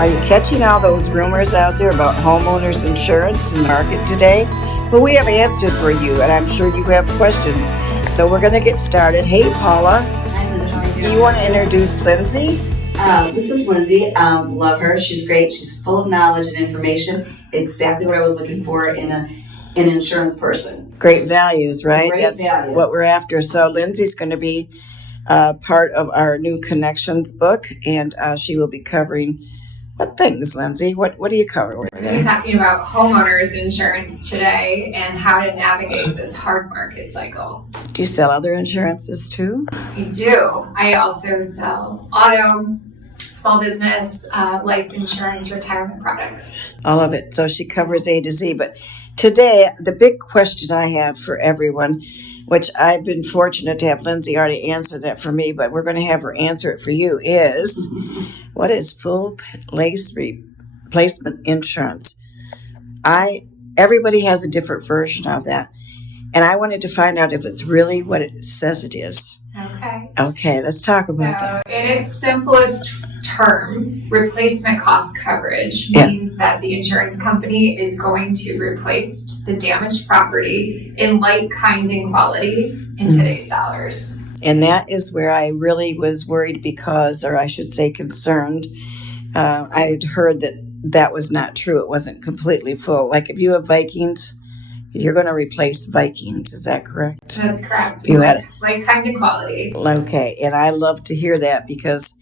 Are you catching all those rumors out there about homeowners insurance in the market today? Well, we have answers for you, and I'm sure you have questions. So we're going to get started. Hey, Paula, you want to introduce Lindsay? This is Lindsay. Love her. She's great. She's full of knowledge and information. Exactly what I was looking for in an insurance person. Great values, right? That's what we're after. So Lindsay's going to be part of our new Connections book, and she will be covering what things, Lindsay? What do you cover? We're going to be talking about homeowners insurance today and how to navigate this hard market cycle. Do you sell other insurances too? I do. I also sell auto, small business, life insurance, retirement products. All of it. So she covers A to Z. But today, the big question I have for everyone, which I've been fortunate to have Lindsay already answer that for me, but we're going to have her answer it for you, is what is full lace replacement insurance? Everybody has a different version of that. And I wanted to find out if it's really what it says it is. Okay, let's talk about that. In its simplest term, replacement cost coverage means that the insurance company is going to replace the damaged property in like, kind, and quality in today's dollars. And that is where I really was worried because, or I should say concerned, I had heard that was not true. It wasn't completely full. Like if you have Vikings, you're going to replace Vikings. Is that correct? That's correct. You had like, kind, and quality. Okay, and I love to hear that because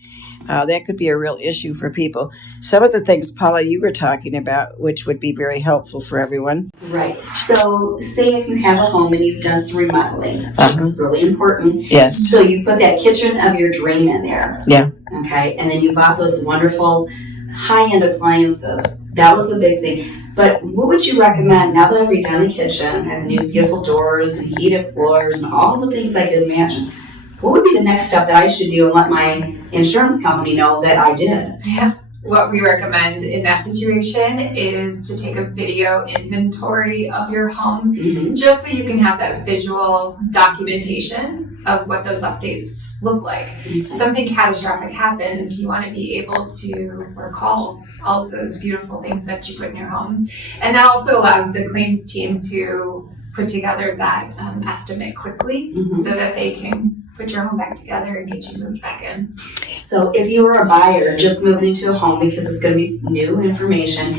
that could be a real issue for people. Some of the things, Paula, you were talking about, which would be very helpful for everyone. Right. So say if you have a home and you've done some remodeling, which is really important. Yes. So you put that kitchen of your dream in there. Yeah. Okay. And then you bought those wonderful high-end appliances. That was a big thing. But what would you recommend now that I've redone the kitchen, I have new beautiful doors and heated floors and all the things I could imagine? What would be the next step that I should do and let my insurance company know that I did? Yeah. What we recommend in that situation is to take a video inventory of your home, just so you can have that visual documentation of what those updates look like. If something catastrophic happens, you want to be able to recall all of those beautiful things that you put in your home. And that also allows the claims team to put together that estimate quickly so that they can put your home back together and get you moved back in. So if you were a buyer just moving into a home because it's going to be new information,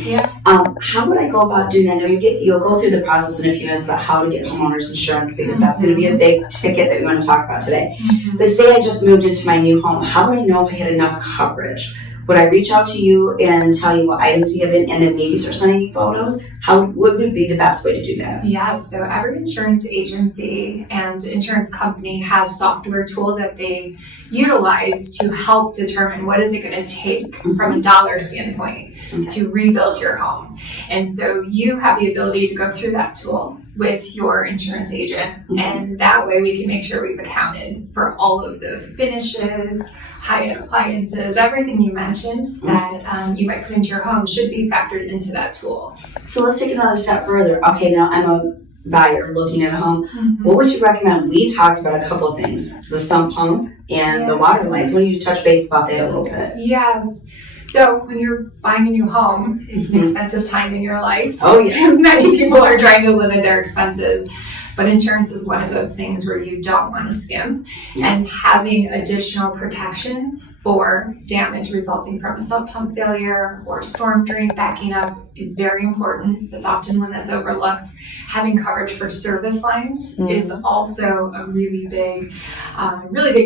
how would I go about doing that? I know you'll go through the process in a few minutes about how to get homeowners insurance because that's going to be a big ticket that we want to talk about today. But say I just moved into my new home, how would I know if I had enough coverage? Would I reach out to you and tell you what items you have in and then maybe start sending you photos? What would be the best way to do that? Yeah, so every insurance agency and insurance company has software tool that they utilize to help determine what is it going to take from a dollar standpoint to rebuild your home. And so you have the ability to go through that tool with your insurance agent, and that way we can make sure we've accounted for all of the finishes, high-end appliances, everything you mentioned that you might put into your home should be factored into that tool. So let's take another step further. Okay, now I'm a buyer looking at a home. What would you recommend? We talked about a couple of things, the sump pump and the water lines. Why don't you touch base about that a little bit? Yes. So when you're buying a new home, it's an expensive time in your life. Oh, yes. Many people are trying to limit their expenses. But insurance is one of those things where you don't want to skimp. And having additional protections for damage resulting from a sump pump failure or storm drain backing up is very important. That's often one that's overlooked. Having coverage for service lines is also a really big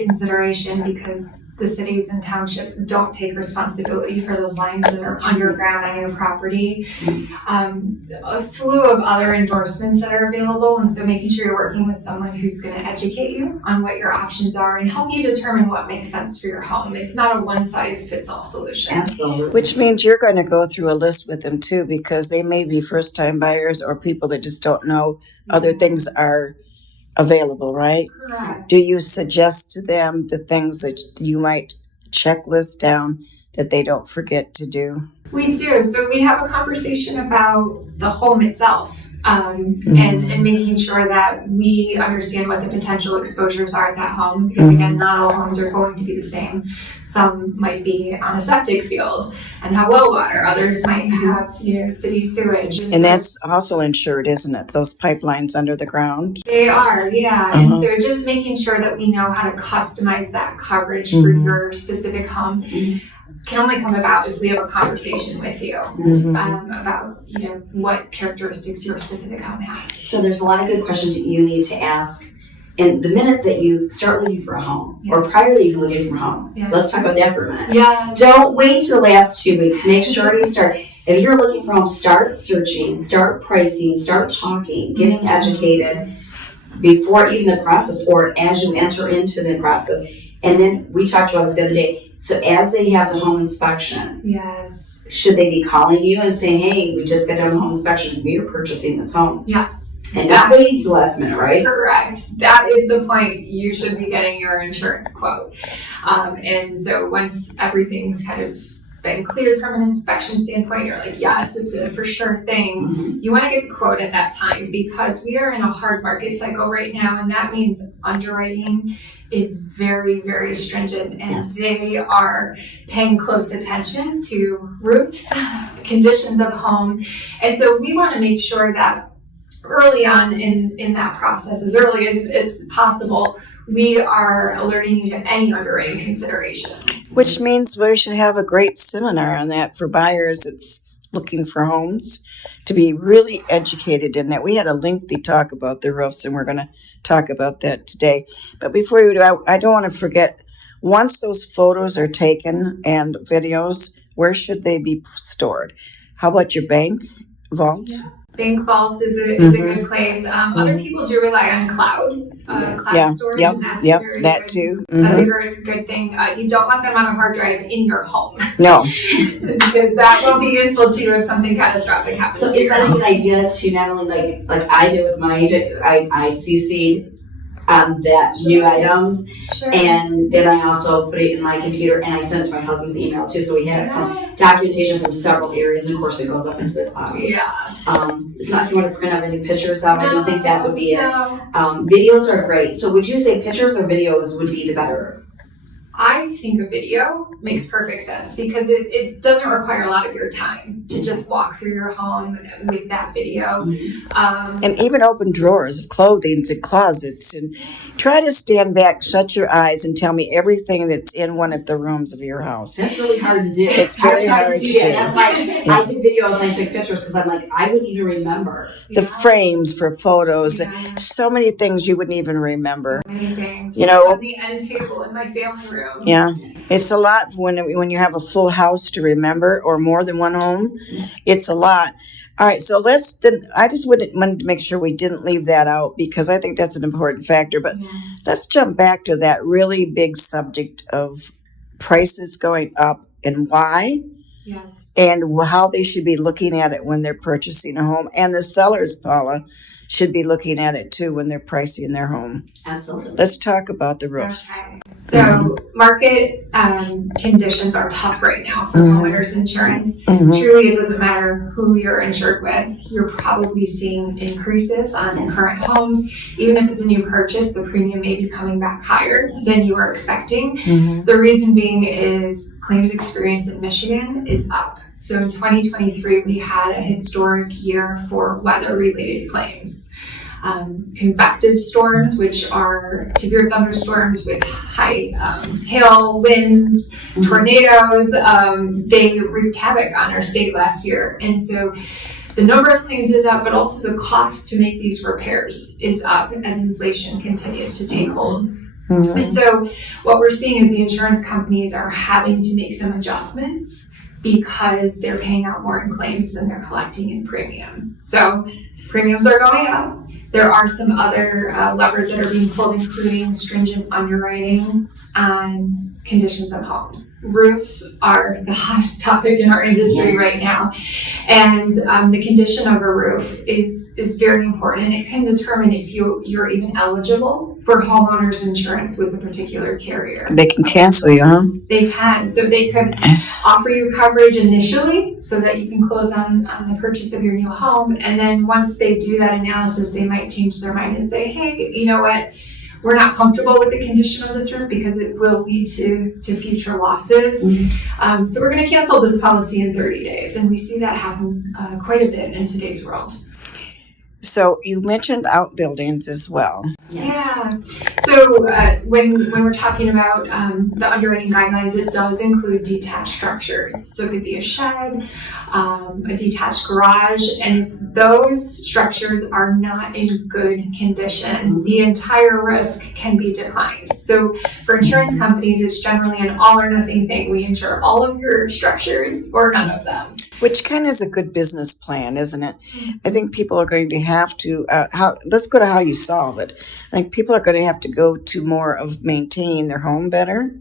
consideration because the cities and townships don't take responsibility for those lines that are underground on your property. A slew of other endorsements that are available, and so making sure you're working with someone who's going to educate you on what your options are and help you determine what makes sense for your home. It's not a one-size-fits-all solution. Absolutely. Which means you're going to go through a list with them too, because they may be first-time buyers or people that just don't know other things are available, right? Correct. Do you suggest to them the things that you might checklist down that they don't forget to do? We do. So we have a conversation about the home itself. and making sure that we understand what the potential exposures are at that home, because again, not all homes are going to be the same. Some might be on a septic field and have well water. Others might have, city sewage. And that's also insured, isn't it? Those pipelines under the ground. They are, yeah. And so just making sure that we know how to customize that coverage for your specific home can only come about if we have a conversation with you about, what characteristics your specific home has. So there's a lot of good questions that you need to ask. And the minute that you start looking for a home, or prior to even looking for a home, let's talk about that for a minute. Yeah. Don't wait till the last 2 weeks. Make sure you start. If you're looking for a home, start searching, start pricing, start talking, getting educated before even the process, or as you enter into the process. And then we talked about this the other day. So as they have the home inspection, Yes. should they be calling you and saying, hey, we just got done the home inspection, we are purchasing this home? Yes. And not waiting till the last minute, right? Correct. That is the point. You should be getting your insurance quote. And so once everything's kind of been cleared from an inspection standpoint, you're like, yes, it's a for sure thing. You want to get the quote at that time, because we are in a hard market cycle right now, and that means underwriting is very, very stringent, and they are paying close attention to roofs, conditions of home. And so we want to make sure that early on in that process, as early as possible, we are alerting you to any underwriting considerations. Which means we should have a great seminar on that for buyers that's looking for homes, to be really educated in that. We had a lengthy talk about the roofs, and we're going to talk about that today. But before we do, I don't want to forget, once those photos are taken and videos, where should they be stored? How about your bank vault? Bank vault is a good place. Other people do rely on cloud storage, and that's that good. too. That's a good thing. You don't want them on a hard drive in your home. No. Because that will be useful to you if something catastrophic happens. So is that a good idea to not only like I did with my agent, I CC'd that new items, and then I also put it in my computer, and I sent it to my husband's email too, so we had it from documentation from several areas, and of course it goes up into the cloud. It's not if you want to print everything pictures out. I don't think that would be it. Videos are great. So would you say pictures or videos would be the better? I think a video makes perfect sense, because it doesn't require a lot of your time to just walk through your home with that video. And even open drawers of clothing and closets, and try to stand back, shut your eyes, and tell me everything that's in one of the rooms of your house. That's really hard to do. It's very hard to do. That's why I took videos and I took pictures, because I'm like, I wouldn't even remember. The frames for photos, so many things you wouldn't even remember. So many things. On the end table in my family room. Yeah, it's a lot when you have a full house to remember, or more than one home. It's a lot. All right, so I just wanted to make sure we didn't leave that out, because I think that's an important factor. But let's jump back to that really big subject of prices going up and why. Yes. And how they should be looking at it when they're purchasing a home. And the sellers, Paula, should be looking at it too when they're pricing their home. Absolutely. Let's talk about the roofs. Okay. So market conditions are tough right now for homeowners insurance. Truly, it doesn't matter who you're insured with. You're probably seeing increases on current homes. Even if it's a new purchase, the premium may be coming back higher than you were expecting. The reason being is claims experience in Michigan is up. So in 2023, we had a historic year for weather-related claims. Convective storms, which are severe thunderstorms with high hail, winds, tornadoes, they wreaked havoc on our state last year. And so the number of claims is up, but also the cost to make these repairs is up as inflation continues to take hold. And so what we're seeing is the insurance companies are having to make some adjustments, because they're paying out more in claims than they're collecting in premium. So premiums are going up. There are some other levers that are being pulled, including stringent underwriting on conditions of homes. Roofs are the hottest topic in our industry right now. And the condition of a roof is very important, and it can determine if you're even eligible for homeowners insurance with a particular carrier. They can cancel you, huh? They can. So they could offer you coverage initially so that you can close on the purchase of your new home. And then once they do that analysis, they might change their mind and say, hey, you know what? We're not comfortable with the condition of this roof because it will lead to future losses. So we're going to cancel this policy in 30 days. And we see that happen quite a bit in today's world. So you mentioned outbuildings as well. Yeah. So when we're talking about the underwriting guidelines, it does include detached structures. So it could be a shed, a detached garage, and if those structures are not in good condition, the entire risk can be declined. So for insurance companies, it's generally an all or nothing thing. We insure all of your structures or none of them. Which kind of is a good business plan, isn't it? I think people are going to have to, let's go to how you solve it. I think people are going to have to go to more of maintaining their home better,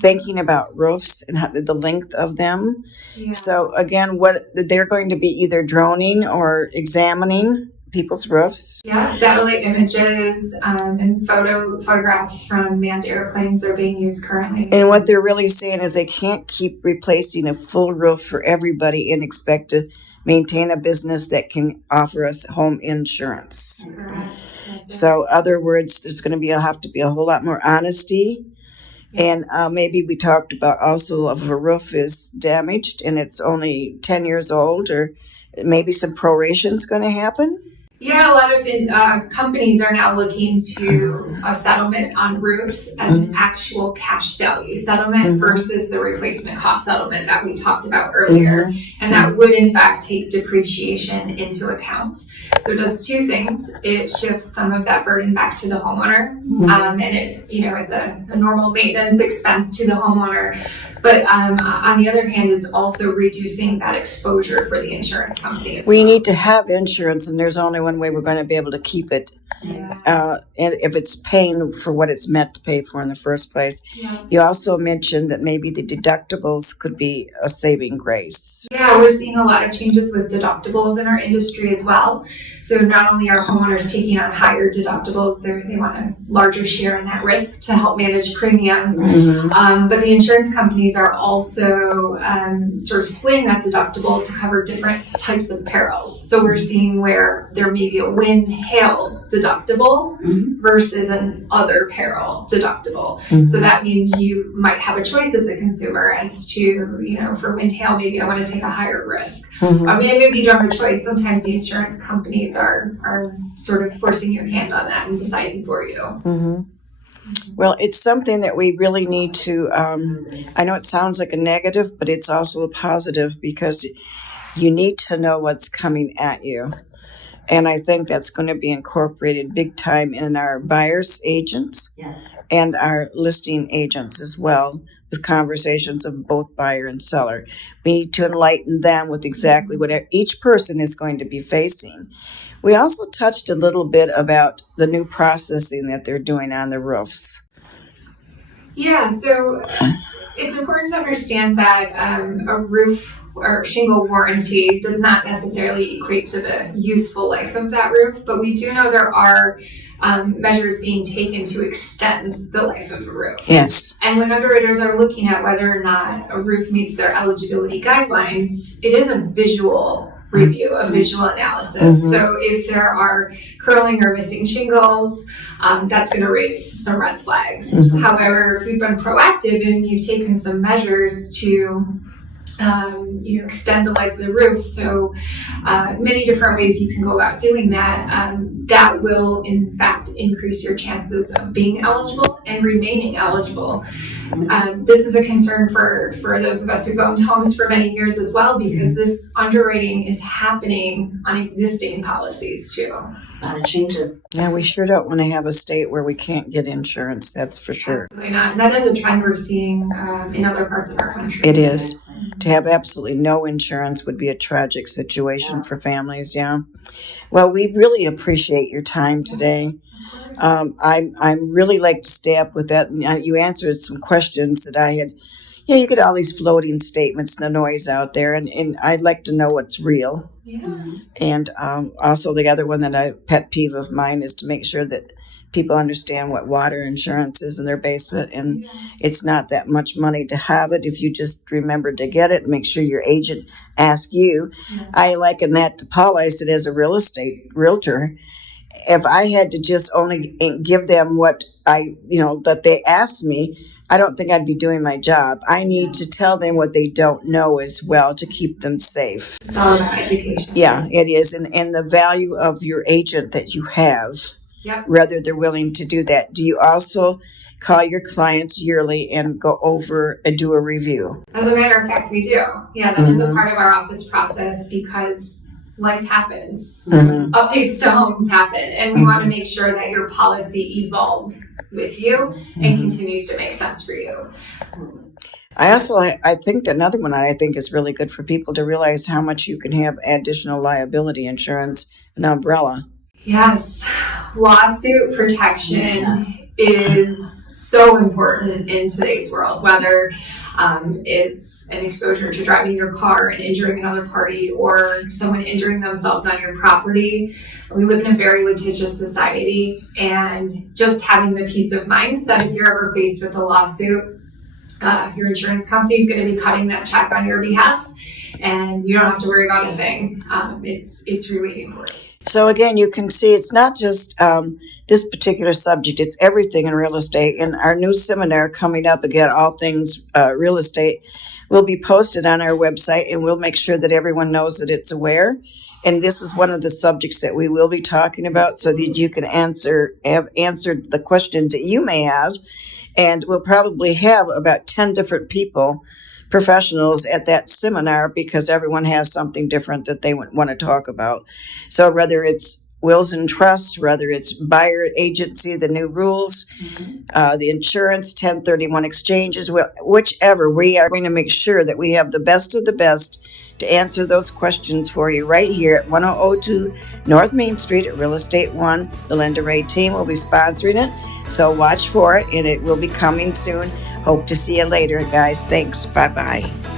thinking about roofs and the length of them. Yeah. So again, what they're going to be either droning or examining people's roofs. Yeah, satellite images and photographs from manned airplanes are being used currently. And what they're really saying is they can't keep replacing a full roof for everybody and expect to maintain a business that can offer us home insurance. Correct. So, other words, there's going to have to be a whole lot more honesty. And maybe we talked about also if a roof is damaged and it's only 10 years old, or maybe some proration is going to happen. Yeah, a lot of companies are now looking to a settlement on roofs as an actual cash value settlement versus the replacement cost settlement that we talked about earlier. And that would, in fact, take depreciation into account. So it does two things. It shifts some of that burden back to the homeowner. And it, is a normal maintenance expense to the homeowner. But on the other hand, it's also reducing that exposure for the insurance company. We need to have insurance, and there's only one way we're going to be able to keep it. And if it's paying for what it's meant to pay for in the first place. You also mentioned that maybe the deductibles could be a saving grace. Yeah, we're seeing a lot of changes with deductibles in our industry as well. So not only are homeowners taking on higher deductibles, they want a larger share in that risk to help manage premiums. But the insurance companies are also sort of splitting that deductible to cover different types of perils. So we're seeing where there may be a wind, hail deductible versus an other peril deductible. So that means you might have a choice as a consumer as to, for wind, hail, maybe I want to take a higher risk. Maybe you don't have a choice. Sometimes the insurance companies are sort of forcing your hand on that and deciding for you. Well, it's something that we really need to, I know it sounds like a negative, but it's also a positive because you need to know what's coming at you. And I think that's going to be incorporated big time in our buyers agents and our listing agents as well, with conversations of both buyer and seller. We need to enlighten them with exactly what each person is going to be facing. We also touched a little bit about the new processing that they're doing on the roofs. Yeah, so it's important to understand that a roof or shingle warranty does not necessarily equate to the useful life of that roof, but we do know there are measures being taken to extend the life of a roof. Yes. And when underwriters are looking at whether or not a roof meets their eligibility guidelines, it is a visual review, a visual analysis. So if there are curling or missing shingles, that's going to raise some red flags. However, if you've been proactive and you've taken some measures to extend the life of the roof. So many different ways you can go about doing that. That will, in fact, increase your chances of being eligible and remaining eligible. This is a concern for those of us who've owned homes for many years as well, because this underwriting is happening on existing policies too. A lot of changes. Yeah, we sure don't want to have a state where we can't get insurance, that's for sure. Absolutely not. And that is a trend we're seeing in other parts of our country. It is. To have absolutely no insurance would be a tragic situation for families, Well, we really appreciate your time today. I'm really like to stay up with that. You answered some questions that I had. You get all these floating statements and the noise out there, and I'd like to know what's real. Yeah. And also the other one that a pet peeve of mine is to make sure that people understand what water insurance is in their basement, and it's not that much money to have it if you just remember to get it. Make sure your agent asks you. I liken that to Paula. I said, as a real estate realtor, if I had to just only give them what that they asked me, I don't think I'd be doing my job. I need to tell them what they don't know as well to keep them safe. It's all about education. Yeah, it is. And the value of your agent that you have, whether they're willing to do that. Do you also call your clients yearly and go over and do a review? As a matter of fact, we do. Yeah, that is a part of our office process because life happens. Updates to homes happen, and we want to make sure that your policy evolves with you and continues to make sense for you. I think another one I think is really good for people to realize how much you can have additional liability insurance, an umbrella. Yes, lawsuit protections is so important in today's world, whether it's an exposure to driving your car and injuring another party or someone injuring themselves on your property. We live in a very litigious society, and just having the peace of mind that if you're ever faced with a lawsuit, your insurance company is going to be cutting that check on your behalf, and you don't have to worry about a thing. It's really important. So again, you can see it's not just this particular subject, it's everything in real estate. And our new seminar coming up, again, all things real estate, will be posted on our website, and we'll make sure that everyone knows that it's aware. And this is one of the subjects that we will be talking about so that you can have answered the questions that you may have. And we'll probably have about 10 different professionals at that seminar, because everyone has something different that they want to talk about. So whether it's wills and trust, whether it's buyer agency, the new rules, the insurance, 1031 exchanges, whichever, we are going to make sure that we have the best of the best to answer those questions for you right here at 1002 North Main Street at Real Estate One. The Linda Rea Team will be sponsoring it, so watch for it, and it will be coming soon. Hope to see you later, guys. Thanks. Bye-bye.